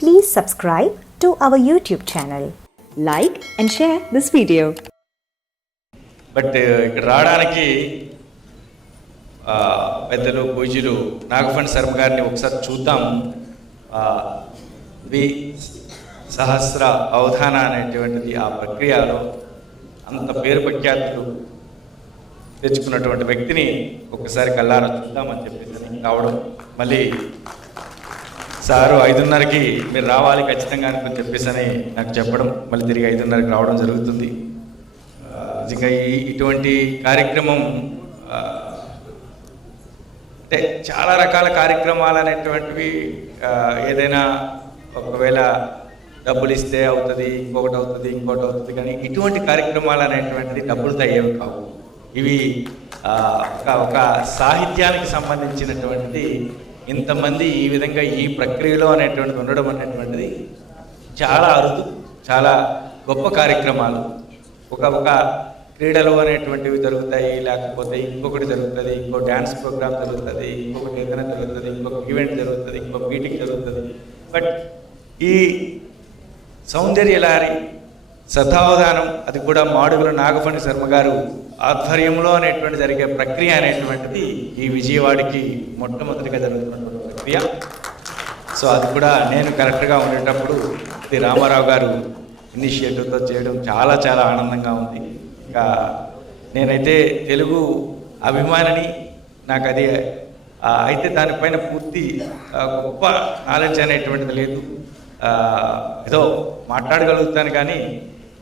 Please subscribe to our YouTube channel. Like and share this video. But uh, ఇక్కడ రావడానికి పెద్దలు పూజలు నాగఫండ్ శర్మ గారిని ఒకసారి చూద్దాం ద్వి సహస్ర అవధాన అనేటువంటిది ఆ ప్రక్రియలో అంత పేరు ప్రఖ్యాతులు తెచ్చుకున్నటువంటి వ్యక్తిని ఒకసారి కల్లారా చూద్దామని చెప్పేసి రావడం మళ్ళీ సారు ఐదున్నరకి మీరు రావాలి ఖచ్చితంగా అని చెప్పేసి నాకు చెప్పడం మళ్ళీ తిరిగి ఐదున్నరకి రావడం జరుగుతుంది. ఇంకా నిజంగా ఈ ఇటువంటి కార్యక్రమం అంటే చాలా రకాల కార్యక్రమాలు అనేటువంటివి ఏదైనా ఒకవేళ డబ్బులు ఇస్తే అవుతుంది ఇంకొకటి అవుతుంది ఇంకోటి అవుతుంది కానీ ఇటువంటి కార్యక్రమాలు అనేటువంటివి డబ్బులతో అయ్యేవి కావు. ఇవి ఒక ఒక సాహిత్యానికి సంబంధించినటువంటిది ఇంతమంది ఈ విధంగా ఈ ప్రక్రియలో అనేటువంటి ఉండడం అనేటువంటిది చాలా అరుదు చాలా గొప్ప కార్యక్రమాలు. ఒక ఒక క్రీడలు అనేటువంటివి జరుగుతాయి లేకపోతే ఇంకొకటి జరుగుతుంది ఇంకో డ్యాన్స్ ప్రోగ్రామ్ జరుగుతుంది ఇంకొకటి ఏదైనా జరుగుతుంది ఇంకొక ఈవెంట్ జరుగుతుంది ఇంకొక మీటింగ్ జరుగుతుంది. బట్ ఈ సౌందర్య లారీ శ్రద్ధావధానం అది కూడా మాడుగుల నాగఫణి శర్మ గారు ఆధ్వర్యంలో అనేటువంటి జరిగే ప్రక్రియ అనేటువంటిది ఈ విజయవాడకి మొట్టమొదటిగా జరుగుతున్నటువంటి ప్రక్రియ. సో అది కూడా నేను కరెక్ట్గా ఉండేటప్పుడు ఇది రామారావు గారు ఇనిషియేటివ్తో చేయడం చాలా చాలా ఆనందంగా ఉంది. ఇంకా నేనైతే తెలుగు అభిమానిని నాకు అది అయితే దానిపైన పూర్తి గొప్ప నాలెడ్జ్ అనేటువంటిది లేదు. ఏదో మాట్లాడగలుగుతాను కానీ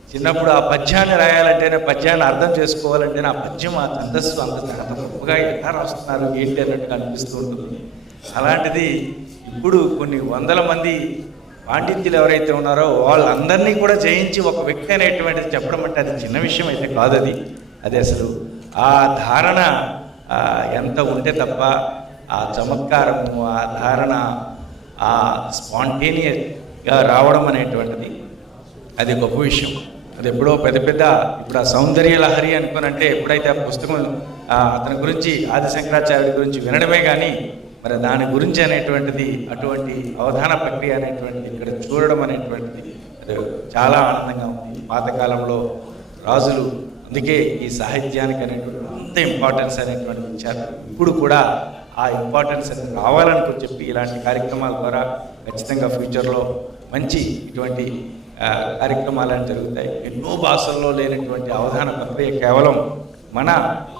చిన్నప్పుడు ఆ పద్యాన్ని రాయాలంటేనే పద్యాన్ని అర్థం చేసుకోవాలంటే ఆ పద్యం ఆ ఛందస్సు అంత అంత గొప్పగా ఎలా రాస్తున్నారు ఏంటి అన్నట్టుగా అనిపిస్తూ ఉంటుంది. అలాంటిది ఇప్పుడు కొన్ని వందల మంది పాండిత్యులు ఎవరైతే ఉన్నారో వాళ్ళందరినీ కూడా జయించి ఒక వ్యక్తి అనేటువంటిది చెప్పడం అంటే అది చిన్న విషయం అయితే కాదు అది. అది అసలు ఆ ధారణ ఎంత ఉంటే తప్ప ఆ చమత్కారము ఆ ధారణ ఆ స్పాంటేనియస్గా రావడం అనేటువంటిది అది గొప్ప విషయం. అది ఎప్పుడో పెద్ద పెద్ద ఇప్పుడు ఆ సౌందర్య లహరి అనుకోనంటే ఎప్పుడైతే ఆ పుస్తకం అతని గురించి ఆది శంకరాచార్యుడి గురించి వినడమే కానీ మరి దాని గురించి అనేటువంటిది అటువంటి అవధాన ప్రక్రియ అనేటువంటిది ఇక్కడ చూడడం అనేటువంటిది అది చాలా ఆనందంగా ఉంది. పాతకాలంలో రాజులు అందుకే ఈ సాహిత్యానికి అనేటువంటి అంత ఇంపార్టెన్స్ అనేటువంటి ఇచ్చారు ఇప్పుడు కూడా ఆ ఇంపార్టెన్స్ అనేది రావాలని చెప్పి ఇలాంటి కార్యక్రమాల ద్వారా ఖచ్చితంగా ఫ్యూచర్లో మంచి ఇటువంటి కార్యక్రమాలను అనేవి జరుగుతాయి. ఎన్నో భాషల్లో లేనటువంటి అవధాన ప్రక్రియ కేవలం మన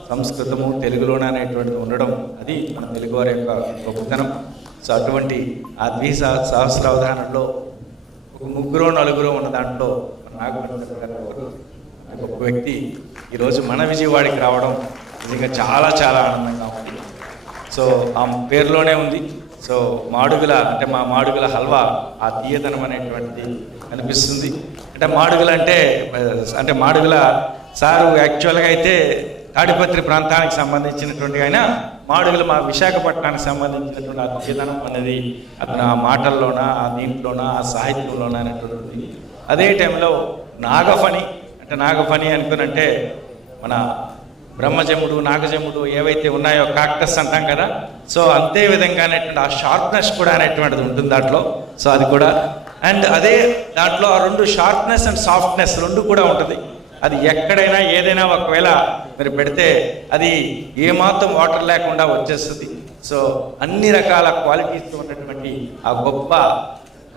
సంస్కృతము తెలుగులోనే అనేటువంటిది ఉండడం. అది మన తెలుగువారి యొక్క గొప్పతనం. సో అటువంటి ఆ ద్వి సహస్ర అవధానంలో ఒక ముగ్గురు నలుగురు ఉన్న దాంట్లో నాగపంచ ఒక గొప్ప వ్యక్తి ఈరోజు మన విజయవాడికి రావడం నిజంగా చాలా చాలా ఆనందంగా ఉంది. సో ఆ పేరులోనే ఉంది. సో మాడుగుల అంటే మా మాడుగుల హల్వా ఆ తీయతనం అనేటువంటిది అనిపిస్తుంది. అంటే మాడుగుల అంటే అంటే మాడుగుల సారు యాక్చువల్గా అయితే తాడిపత్రి ప్రాంతానికి సంబంధించినటువంటి ఆయన మాడుగుల మా విశాఖపట్నానికి సంబంధించినటువంటి ఆ విధానం అనేది అతను ఆ మాటల్లోన ఆ దీంట్లోన ఆ సాహిత్యంలోనా అనేటువంటిది అదే టైంలో నాగఫణి అంటే నాగఫణి అనుకునంటే మన బ్రహ్మజముడు నాగజముడు ఏవైతే ఉన్నాయో కాక్టస్ అంటాం కదా సో అంతే విధంగా అనేటువంటి ఆ షార్ప్నెస్ కూడా అనేటువంటిది ఉంటుంది దాంట్లో. సో అది కూడా అండ్ అదే దాంట్లో ఆ రెండు షార్ప్నెస్ అండ్ సాఫ్ట్నెస్ రెండు కూడా ఉంటుంది. అది ఎక్కడైనా ఏదైనా ఒకవేళ మీరు పెడితే అది ఏమాత్రం వాటర్ లేకుండా వచ్చేస్తుంది. సో అన్ని రకాల క్వాలిటీస్తో ఉన్నటువంటి ఆ గొప్ప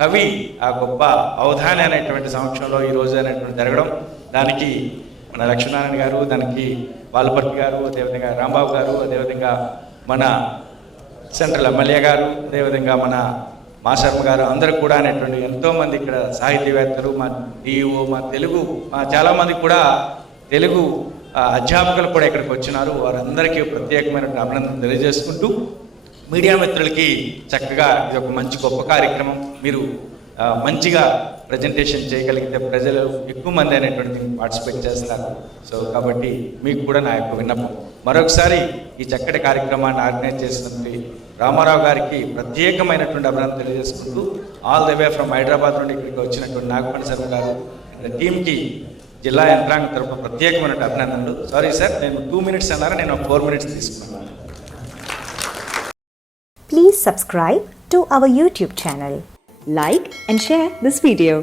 కవి ఆ గొప్ప అవధాని అనేటువంటి సంవత్సరంలో ఈరోజు అనేటువంటి జరగడం. దానికి మన లక్ష్మీనారాయణ గారు దానికి వాల్పర్తి గారు అదేవిధంగా రాంబాబు గారు అదేవిధంగా మన సెంట్రల్ ఎమ్మెల్యే గారు అదేవిధంగా మన మా శర్మ గారు అందరూ కూడా అనేటువంటి ఎంతోమంది ఇక్కడ సాహితీవేత్తలు మా డిఓ మా తెలుగు మా చాలామంది కూడా తెలుగు అధ్యాపకులు కూడా ఇక్కడికి వచ్చినారు. వారందరికీ ప్రత్యేకమైన అభినందన తెలియజేసుకుంటూ మీడియా మిత్రులకి చక్కగా ఇది ఒక మంచి గొప్ప కార్యక్రమం. మీరు మంచిగా ప్రజెంటేషన్ చేయగలిగితే ప్రజలు ఎక్కువ మంది అనేటువంటి పార్టిసిపేట్ చేస్తారు. సో కాబట్టి మీకు కూడా నా యొక్క విన్నపం. మరొకసారి ఈ చక్కటి కార్యక్రమాన్ని ఆర్గనైజ్ చేసినటువంటి రామారావు గారికి ప్రత్యేకమైనటువంటి అభినందన తెలియజేసుకుంటూ all the way from Hyderabad నుండి ఇక్కడికి వచ్చినటువంటి నాగపణి శర్మ గారు టీంకి జిల్లా యంత్రాంగ తరపు ప్రత్యేకమైన అభినందనలు. సారీ సార్ నేను టూ మినిట్స్ అన్నారు నేను ఫోర్ మినిట్స్ తీసుకున్నాను. Please subscribe to our YouTube channel like and share this video